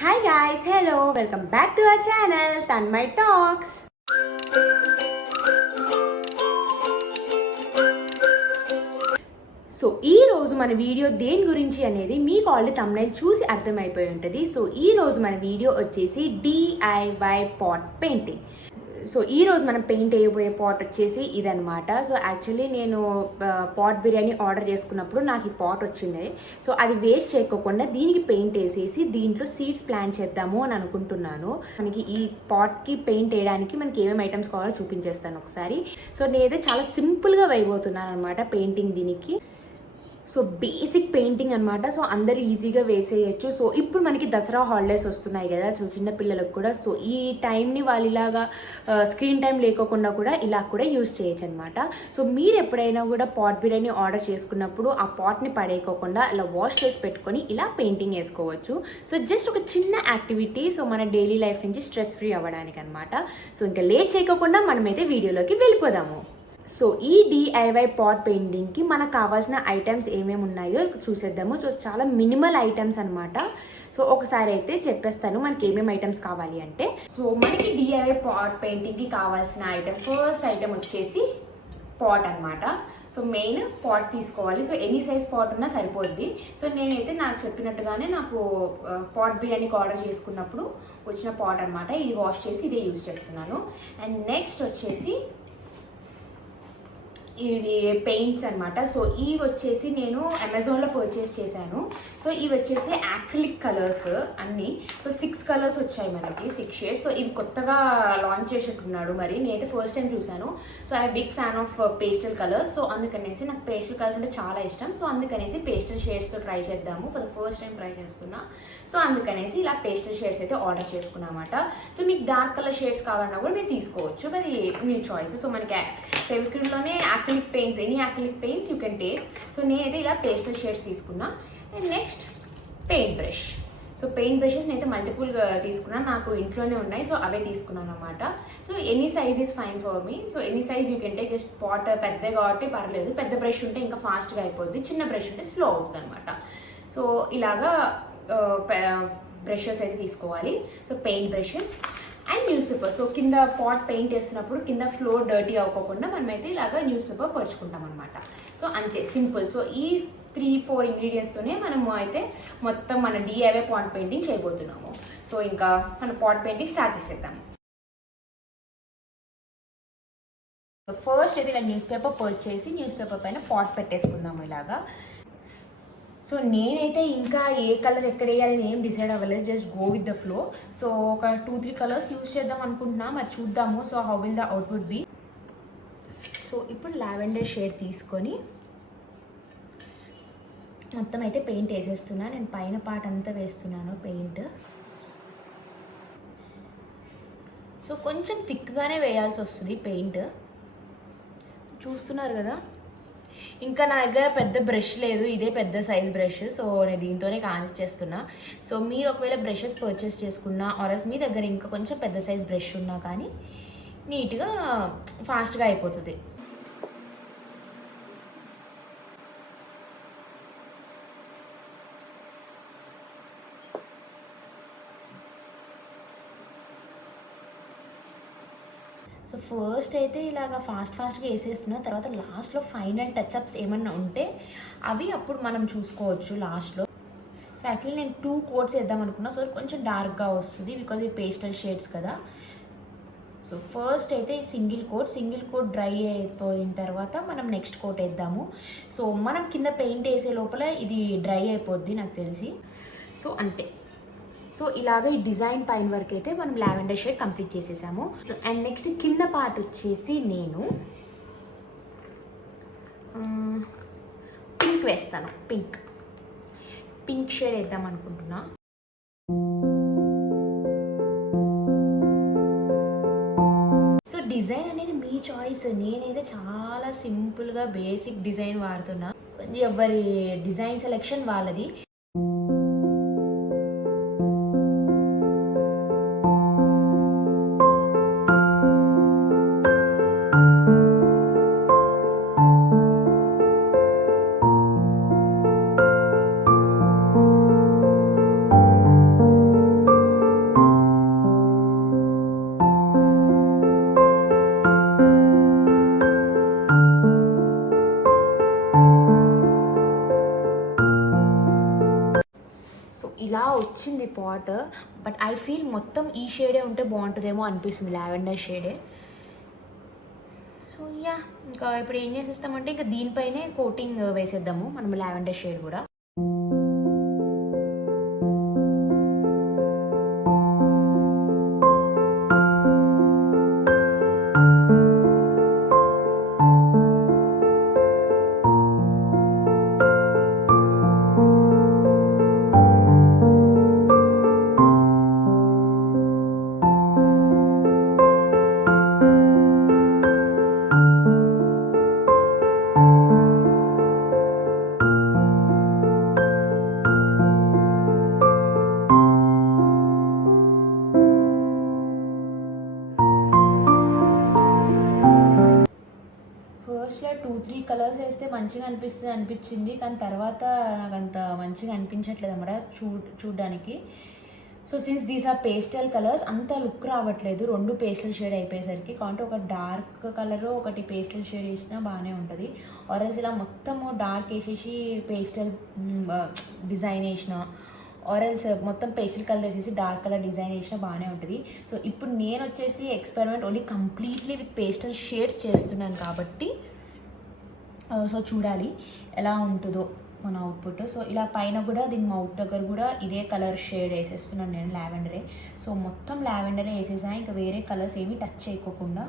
Hi guys, hello, welcome back to our channel Tanmay Talks. So ఈ రోజు మన video దేని గురించి అనేది మీకు ఆల్రెడీ థంబ్నైల్ చూసి అర్థమైపోయి ఉంటుంది. సో ఈ రోజు మన వీడియో వచ్చేసి DIY పాట్ పెయింటింగ్. సో ఈ రోజు మనం పెయింట్ వేయబోయే పాట్ వచ్చేసి ఇదనమాట. సో యాక్చువల్లీ నేను పాట్ బిర్యానీ ఆర్డర్ చేసుకున్నప్పుడు నాకు ఈ పాట్ వచ్చింది. సో అది వేస్ట్ చేయకోకుండా దీనికి పెయింట్ వేసేసి దీంట్లో సీడ్స్ ప్లాంట్ చేద్దాము అని అనుకుంటున్నాను. మనకి ఈ పాట్కి పెయింట్ వేయడానికి మనకి ఏమేమి ఐటమ్స్ కావాలో చూపించేస్తాను ఒకసారి. సో నేనైతే చాలా సింపుల్గా వేయబోతున్నాను అనమాట పెయింటింగ్ దీనికి. సో బేసిక్ పెయింటింగ్ అనమాట. సో అందరూ ఈజీగా వేసేయచ్చు. సో ఇప్పుడు మనకి దసరా హాలిడేస్ వస్తున్నాయి కదా, సో చిన్నపిల్లలకు కూడా. సో ఈ టైంని వాళ్ళు ఇలాగా స్క్రీన్ టైం లేకోకుండా కూడా ఇలా కూడా యూజ్ చేయొచ్చు అనమాట. సో మీరు ఎప్పుడైనా కూడా పాట్ బిర్యానీ ఆర్డర్ చేసుకున్నప్పుడు ఆ పాట్ని పడేయకోకుండా ఇలా వాష్ చేసి పెట్టుకొని ఇలా పెయింటింగ్ వేసుకోవచ్చు. సో జస్ట్ ఒక చిన్న యాక్టివిటీ, సో మన డైలీ లైఫ్ నుంచి స్ట్రెస్ ఫ్రీ అవ్వడానికి అనమాట. సో ఇంకా లేట్ చేయకోకుండా మనమైతే వీడియోలోకి వెళ్ళిపోదాము. సో ఈ DIY పాట్ పెయింటింగ్కి మనకు కావాల్సిన ఐటమ్స్ ఏమేమి ఉన్నాయో చూసేద్దాము. సో చాలా మినిమల్ ఐటమ్స్ అనమాట. సో ఒకసారి అయితే చెప్పేస్తాను మనకి ఏమేమి ఐటమ్స్ కావాలి అంటే. సో మనకి DIY పాట్ పెయింటింగ్కి కావాల్సిన ఐటమ్, ఫస్ట్ ఐటమ్ వచ్చేసి పాట్ అనమాట. సో మెయిన్ పాట్ తీసుకోవాలి. సో ఎనీ సైజ్ పాట్ ఉన్నా సరిపోద్ది. సో నేనైతే నాకు చెప్పినట్టుగానే నాకు పాట్ బిర్యానీకి ఆర్డర్ చేసుకున్నప్పుడు వచ్చిన పాట్ అనమాట. ఇది వాష్ చేసి ఇదే యూజ్ చేస్తున్నాను. అండ్ నెక్స్ట్ వచ్చేసి ఇవి పెయింట్స్ అనమాట. సో ఇవి వచ్చేసి నేను అమెజాన్లో పర్చేస్ చేశాను. సో ఇవి వచ్చేసి యాక్రిలిక్ కలర్స్ అన్నీ. సో 6 కలర్స్ వచ్చాయి మనకి, 6 షేడ్స్. సో ఇవి కొత్తగా లాంచ్ చేసేట్టున్నాడు, మరి నేనైతే ఫస్ట్ టైం చూశాను. So I big fan of pastel colours. So అందుకనేసి నాకు పేస్టల్ కలర్స్ అంటే చాలా ఇష్టం. సో అందుకనేసి పేస్టల్ షేడ్స్తో ట్రై చేద్దాము, for the first time try చేస్తున్నా. సో అందుకనేసి ఇలా పేస్టల్ షేడ్స్ అయితే ఆర్డర్ చేసుకున్నమాట. సో మీకు డార్క్ కలర్ షేడ్స్ కావాలన్నా కూడా మీరు తీసుకోవచ్చు, మరి మీ చాయిస్. సో మనకి ఫెవిక్రిల్లోనే acrylic paints, any acrylic paints you can take. So నేనైతే ఇలా పేస్టల్ షేడ్స్ తీసుకున్నా. And next paint brush. So paint brushes నేనైతే మల్టిపుల్గా తీసుకున్నాను, నాకు ఇంట్లోనే ఉన్నాయి. సో అవే తీసుకున్నాను అనమాట. So any size is fine for me. So any size you can take. Just pot పెద్దదే కాబట్టి పర్లేదు. పెద్ద బ్రష్ ఉంటే ఇంకా ఫాస్ట్గా అయిపోద్ది, చిన్న బ్రష్ ఉంటే స్లో అవుతుంది అనమాట. సో ఇలాగా బ్రషెస్ అయితే తీసుకోవాలి. So paint brushes and news paper. So కింద పాట్ పెయింట్ వేస్తున్నప్పుడు కింద ఫ్లోర్ డర్టీ అవ్వకుండా మనమైతే ఇలాగా న్యూస్ పేపర్ పరుచుకుంటాం అనమాట. సో అంతే, సింపుల్. సో ఈ 3-4 ఇంగ్రీడియంట్స్తోనే మనము అయితే మొత్తం మన DIY పాట్ పెయింటింగ్ చేయబోతున్నాము. సో ఇంకా మన పాట్ పెయింటింగ్ స్టార్ట్ చేసేద్దాము. ఫస్ట్ అయితే ఇలా న్యూస్ పేపర్ పర్చేసి న్యూస్ పేపర్ పైన పాట్ పెట్టేసుకుందాము ఇలాగా. సో నేనైతే ఇంకా ఏ కలర్ ఎక్కడ వేయాలని ఏం డిసైడ్ అవ్వలేదు, just go with the flow. So ఒక 2-3 కలర్స్ యూజ్ చేద్దాం అనుకుంటున్నా, మరి చూద్దాము. So how will the output be. So ఇప్పుడు లావెండర్ షేడ్ తీసుకొని మొత్తం అయితే పెయింట్ వేసేస్తున్నా. నేను పైన పార్ట్ అంతా వేస్తున్నాను పెయింట్. సో కొంచెం థిక్గానే వేయాల్సి వస్తుంది పెయింట్, చూస్తున్నారు కదా. ఇంకా నా దగ్గర పెద్ద బ్రష్ లేదు, ఇదే పెద్ద సైజ్ బ్రష్. సో నేను దీంతోనే కానిచ్చేస్తున్నా. సో మీరు ఒకవేళ బ్రషెస్ పర్చేస్ చేసుకున్నా ఆర్ఎస్ మీ దగ్గర ఇంకా కొంచెం పెద్ద సైజ్ బ్రష్ ఉన్నా కానీ నీట్గా ఫాస్ట్గా అయిపోతుంది. సో ఫస్ట్ అయితే ఇలాగ ఫాస్ట్గా వేసేస్తున్నా. తర్వాత లాస్ట్లో ఫైనల్ టచ్అప్స్ ఏమన్నా ఉంటే అవి అప్పుడు మనం చూసుకోవచ్చు లాస్ట్లో. సో యాక్చువల్లీ నేను 2 కోట్స్ వేద్దాం అనుకున్నా. సో కొంచెం డార్క్గా వస్తుంది బికాజ్ ఈ పేస్టల్ షేడ్స్ కదా. సో ఫస్ట్ అయితే సింగిల్ కోట్ డ్రై అయిపోయిన తర్వాత మనం నెక్స్ట్ కోట్ వేద్దాము. సో మనం కింద పెయింట్ వేసే లోపల ఇది డ్రై అయిపోద్ది నాకు తెలిసి. సో అంతే. సో ఇలాగ ఈ డిజైన్ పైన వరకు అయితే మనం లావెండర్ షేడ్ కంప్లీట్ చేసేసాము. సో అండ్ నెక్స్ట్ కింద పార్ట్ వచ్చేసి నేను పింక్ వేస్తాను. పింక్ షేడ్ వేద్దాం అనుకుంటున్నా. సో డిజైన్ అనేది మీ చాయిస్. నేనైతే చాలా సింపుల్గా బేసిక్ డిజైన్ వాడుతున్నా. ఎవరి డిజైన్ సెలెక్షన్ వాళ్ళది. ఇలా వచ్చింది పాట్. బట్ ఐ ఫీల్ మొత్తం ఈ షేడే ఉంటే బాగుంటుందేమో అనిపిస్తుంది, లావెండర్ షేడే. సో యా, ఇంకా ఇప్పుడు ఏం చేసేస్తామంటే ఇంకా దీనిపైనే కోటింగ్ వేసేద్దాము మనం లావెండర్ షేడ్ కూడా. ఫస్ట్లో 2-3 కలర్స్ వేస్తే మంచిగా అనిపించింది, కానీ తర్వాత నాకు అంత మంచిగా అనిపించట్లేదు అన్నమాట చూడడానికి. So since these are pastel colours అంత లుక్ రావట్లేదు, 2 పేస్టల్ షేడ్ అయిపోయేసరికి. కాబట్టి ఒక డార్క్ కలర్ ఒకటి పేస్టల్ షేడ్ వేసినా బాగానే ఉంటుంది. ఆరెంజ్ ఇలా మొత్తము డార్క్ వేసేసి పేస్టల్ డిజైన్ వేసిన, ఆరెంజ్ మొత్తం పేస్టల్ కలర్ వేసేసి డార్క్ కలర్ డిజైన్ వేసినా బాగానే ఉంటుంది. సో ఇప్పుడు నేను వచ్చేసి experiment only completely with pastel shades చేస్తున్నాను కాబట్టి సో చూడాలి ఎలా ఉంటుందో మన అవుట్పుట్. సో ఇలా పైన కూడా దీని మౌత్ దగ్గర కూడా ఇదే కలర్ షేడ్ వేసేస్తున్నాను నేను, లావెండరే. సో మొత్తం లావెండరే వేసేసాను, ఇంకా వేరే కలర్స్ ఏమీ టచ్ చేయకోకుండా.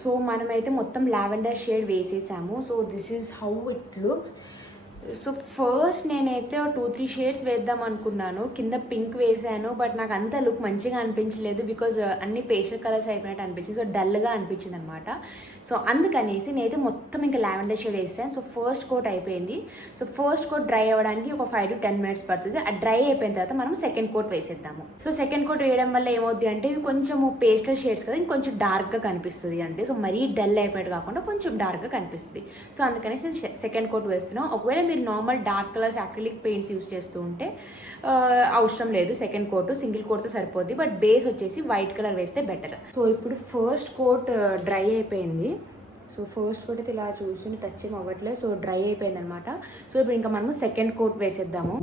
సో మనమైతే మొత్తం లావెండర్ షేడ్ వేసేసాము. So this is how it looks. So first నేనైతే 2-3 షేడ్స్ వేద్దాం అనుకున్నాను, కింద పింక్ వేసాను. బట్ నాకు అంత లుక్ మంచిగా అనిపించలేదు, బికాజ్ అన్ని పేస్టల్ కలర్స్ అయిపోయినట్టు అనిపించింది. సో డల్గా అనిపించింది అనమాట. సో అందుకనేసి నేనైతే మొత్తం ఇంకా లావెండర్ షేడ్ వేసాను. సో ఫస్ట్ కోట్ అయిపోయింది. సో ఫస్ట్ కోట్ డ్రై అవ్వడానికి ఒక 5 to 10 minutes పడుతుంది. ఆ డ్రై అయిపోయిన తర్వాత మనం సెకండ్ కోట్ వేసేద్దాము. సో సెకండ్ కోట్ వేయడం వల్ల ఏమవుద్ది అంటే ఇవి కొంచెం పేస్టల్ షేడ్స్ కదా, ఇంకొంచెం డార్క్గా కనిపిస్తుంది అంతే. సో మరీ డల్ అయిపోయినట్టు కాకుండా కొంచెం డార్క్గా కనిపిస్తుంది. సో అందుకనేసి సెకండ్ కోట్ వేస్తున్నాం. ఒకవేళ మీరు normal dark colours acrylic paints use చేస్తూ ఉంటే అవసరం లేదు, సెకండ్ కోట్ సింగిల్ కోట్తో సరిపోద్ది. బట్ బేస్ వచ్చేసి వైట్ కలర్ వేస్తే బెటర్. సో ఇప్పుడు ఫస్ట్ కోట్ డ్రై అయిపోయింది. సో ఫస్ట్ కోట్ అయితే ఇలా చూసి టచ్ ఏం అవ్వట్లేదు, సో డ్రై అయిపోయింది అనమాట. సో ఇప్పుడు ఇంకా మనము సెకండ్ కోట్ వేసేద్దాము.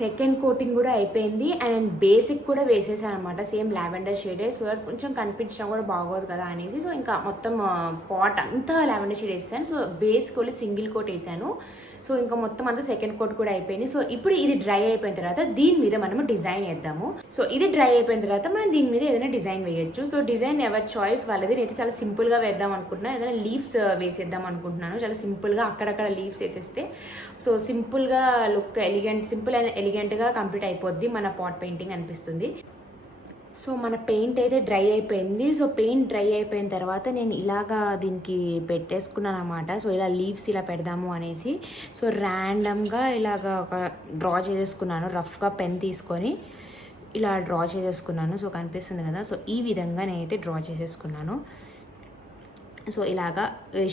సెకండ్ కోటింగ్ కూడా అయిపోయింది అండ్ బేసిక్ కూడా వేసేసాను అనమాట, సేమ్ లావెండర్ షేడే. సో దట్ కొంచెం కనిపించడం కూడా బాగోదు కదా అనేసి సో ఇంకా మొత్తం పాట్ అంతా లావెండర్ షేడ్ వేసాను. So basic only single coat వేసాను. సో ఇంకా మొత్తం అంతా సెకండ్ కోట్ కూడా అయిపోయింది. సో ఇప్పుడు ఇది డ్రై అయిపోయిన తర్వాత దీని మీద మనము డిజైన్ వేద్దాము. సో ఇది డ్రై అయిపోయిన తర్వాత మనం దీని మీద ఏదైనా డిజైన్ వేయొచ్చు. సో డిజైన్ ఎవరి చాయిస్ వాళ్ళది. నేనైతే చాలా సింపుల్ గా వేద్దాం అనుకుంటున్నాను, ఏదైనా లీవ్స్ వేసేద్దాం అనుకుంటున్నాను. చాలా సింపుల్ గా అక్కడక్కడ లీవ్స్ వేసేస్తే సో సింపుల్ గా లుక్ సింపుల్ అండ్ ఎలిగెంట్ గా కంప్లీట్ అయిపోద్ది మన పాట్ పెయింటింగ్ అనిపిస్తుంది. సో మన పెయింట్ అయితే డ్రై అయిపోయింది. సో పెయింట్ డ్రై అయిపోయిన తర్వాత నేను ఇలాగా దీనికి పెట్టేసుకున్నాను అనమాట. సో ఇలా లీవ్స్ ఇలా పెడదాము అనేసి సో ర్యాండమ్గా ఇలాగ ఒక డ్రా చేసేసుకున్నాను. రఫ్గా పెన్ తీసుకొని ఇలా డ్రా చేసేసుకున్నాను. సో కనిపిస్తుంది కదా. సో ఈ విధంగా నేనైతే డ్రా చేసేసుకున్నాను. సో ఇలాగా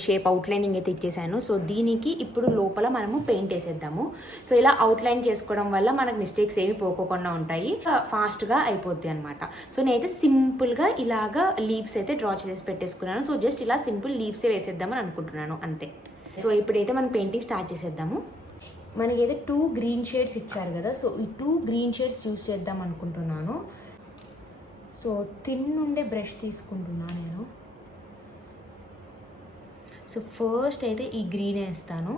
షేప్ అవుట్లైనింగ్ అయితే ఇచ్చేసాను. సో దీనికి ఇప్పుడు లోపల మనము పెయింట్ వేసేద్దాము. సో ఇలా అవుట్లైన్ చేసుకోవడం వల్ల మనకు మిస్టేక్స్ ఏమి పోకోకుండా ఉంటాయి, ఫాస్ట్గా అయిపోద్ది అనమాట. సో నేనైతే సింపుల్గా ఇలాగా లీవ్స్ అయితే డ్రా చేసి పెట్టేసుకున్నాను. సో జస్ట్ ఇలా సింపుల్ లీవ్సే వేసేద్దామని అనుకుంటున్నాను అంతే. సో ఇప్పుడైతే మనం పెయింటింగ్ స్టార్ట్ చేసేద్దాము. మనకైతే 2 గ్రీన్ షేడ్స్ ఇచ్చారు కదా. సో ఈ 2 గ్రీన్ షేడ్స్ యూస్ చేద్దాం అనుకుంటున్నాను. సో థిన్ ఉండే బ్రష్ తీసుకుంటున్నాను నేను. సో ఫస్ట్ అయితే ఈ గ్రీన్ వేస్తాను.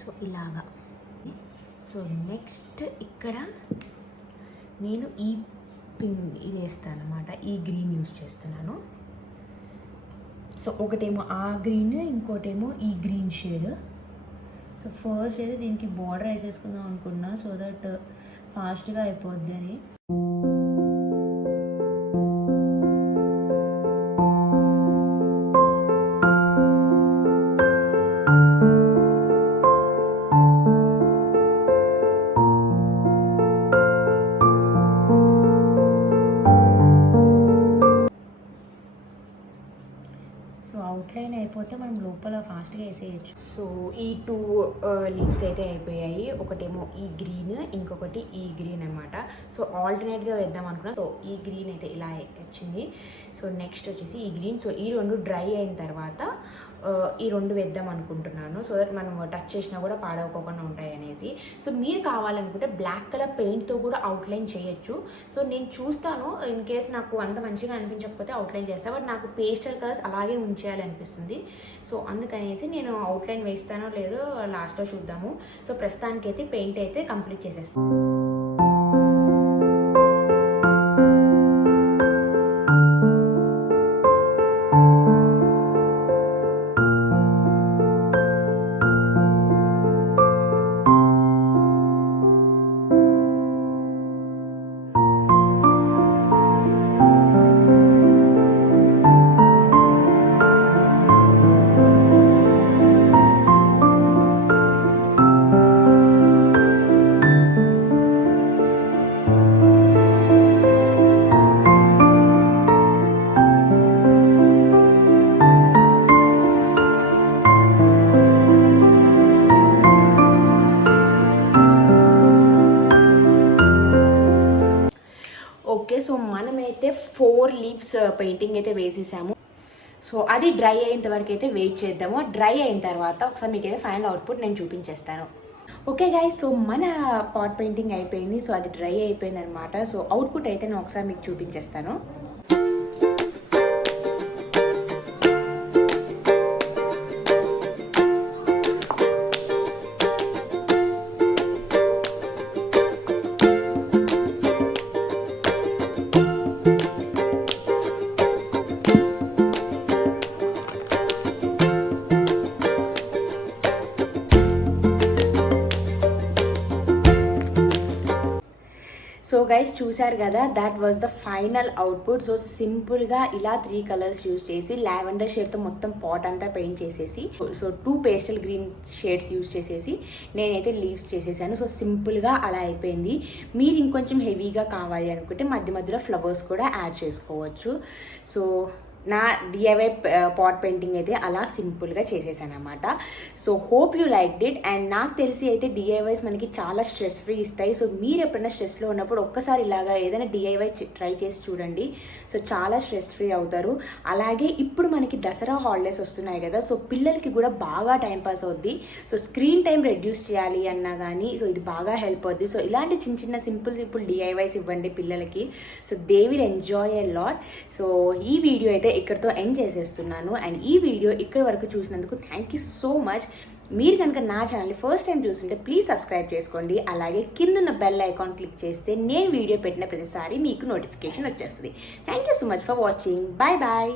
సో ఇలాగా. సో నెక్స్ట్ ఇక్కడ నేను ఈ పింక్ ఇది వేస్తాను అనమాట. ఈ గ్రీన్ యూస్ చేస్తున్నాను. సో ఒకటేమో ఆ గ్రీన్, ఇంకోటేమో ఈ గ్రీన్ షేడ్. సో ఫస్ట్ అయితే దీనికి బార్డర్ వేసేసుకుందాం అనుకున్నా, సో దట్ ఫాస్ట్గా అయిపోద్ది అని. అవుట్లైన్ అయిపోతే మనం లోపల ఫాస్ట్గా వేసేయచ్చు. సో ఈ 2 లీవ్స్ అయితే అయిపోయాయి. ఒకటేమో ఈ గ్రీన్, ఇంకొకటి ఈ గ్రీన్ అనమాట. సో ఆల్టర్నేట్గా వేద్దాం అనుకున్నా. సో ఈ గ్రీన్ అయితే ఇలా వచ్చింది. సో నెక్స్ట్ వచ్చేసి ఈ గ్రీన్. సో ఈ 2 డ్రై అయిన తర్వాత ఈ 2 వేద్దాం అనుకుంటున్నాను. సో దట్ మనం టచ్ చేసినా కూడా పాడవకోకుండా ఉంటాయి అనేసి. సో మీరు కావాలనుకుంటే బ్లాక్ కలర్ పెయింట్తో కూడా అవుట్లైన్ చేయొచ్చు. సో నేను చూస్తాను, ఇన్ కేస్ నాకు అంత మంచిగా అనిపించకపోతే అవుట్లైన్ చేస్తాను. బట్ నాకు పేస్టల్ కలర్స్ అలాగే ఉంచేయాలనిపిస్తుంది. సో అందుకనేసి నేను అవుట్లైన్ వేస్తానో లేదో లాస్ట్లో చూద్దాము. సో ప్రస్తుతానికైతే పెయింట్ అయితే కంప్లీట్ చేసేస్తాను. ఓకే, సో మనమైతే 4 లీవ్స్ పెయింటింగ్ అయితే వేసేసాము. సో అది డ్రై అయ్యేంత వరకు అయితే వెయిట్ చేద్దాము. డ్రై అయిన తర్వాత ఒకసారి మీకు అయితే ఫైనల్ అవుట్పుట్ నేను చూపించేస్తాను. ఓకే గైస్, సో మన పాట్ పెయింటింగ్ అయిపోయింది. సో అది డ్రై అయిపోయింది అనమాట. సో అవుట్పుట్ అయితే నేను ఒకసారి మీకు చూపించేస్తాను. సో గైస్ చూసారు కదా, that was the final output. So సింపుల్గా ఇలా 3 కలర్స్ యూజ్ చేసి లావెండర్ షేడ్తో మొత్తం పాట్ అంతా పెయింట్ చేసేసి, so 2 pastel green shades use చేసేసి నేనైతే లీవ్స్ చేసేసాను. సో సింపుల్గా అలా అయిపోయింది. మీరు ఇంకొంచెం హెవీగా కావాలి అనుకుంటే మధ్య మధ్యలో ఫ్లవర్స్ కూడా యాడ్ చేసుకోవచ్చు. సో నా డిఐవై పాట్ పెయింటింగ్ అయితే అలా సింపుల్గా చేసేసాను అనమాట. So hope you like it. And నాకు తెలిసి అయితే డిఐవైస్ మనకి చాలా స్ట్రెస్ ఫ్రీ ఇస్తాయి. సో మీరు ఎప్పుడైనా స్ట్రెస్లో ఉన్నప్పుడు ఒక్కసారి ఇలాగా ఏదైనా డిఐవై ట్రై చేసి చూడండి. సో చాలా స్ట్రెస్ ఫ్రీ అవుతారు. అలాగే ఇప్పుడు మనకి దసరా హాలిడేస్ వస్తున్నాయి కదా, సో పిల్లలకి కూడా బాగా టైంపాస్ అవుద్ది. సో స్క్రీన్ టైం రెడ్యూస్ చేయాలి అన్నా కానీ సో ఇది బాగా హెల్ప్ అవుద్ది. సో ఇలాంటి చిన్న చిన్న సింపుల్ డిఐవైస్ ఇవ్వండి పిల్లలకి. So they will enjoy a lot. So ఈ వీడియో అయితే ఇక్కడితో ఎండ్ చేసేస్తున్నాను. అండ్ ఈ వీడియో ఇక్కడ వరకు చూసినందుకు థ్యాంక్ యూ సో మచ్. మీరు కనుక నా ఛానల్ని ఫస్ట్ టైం చూస్తుంటే ప్లీజ్ సబ్స్క్రైబ్ చేసుకోండి. అలాగే కిందున్న బెల్ ఐకాన్ క్లిక్ చేస్తే నేను వీడియో పెట్టిన ప్రతిసారి మీకు నోటిఫికేషన్ వచ్చేస్తుంది. Thank you so much for watching. Bye bye.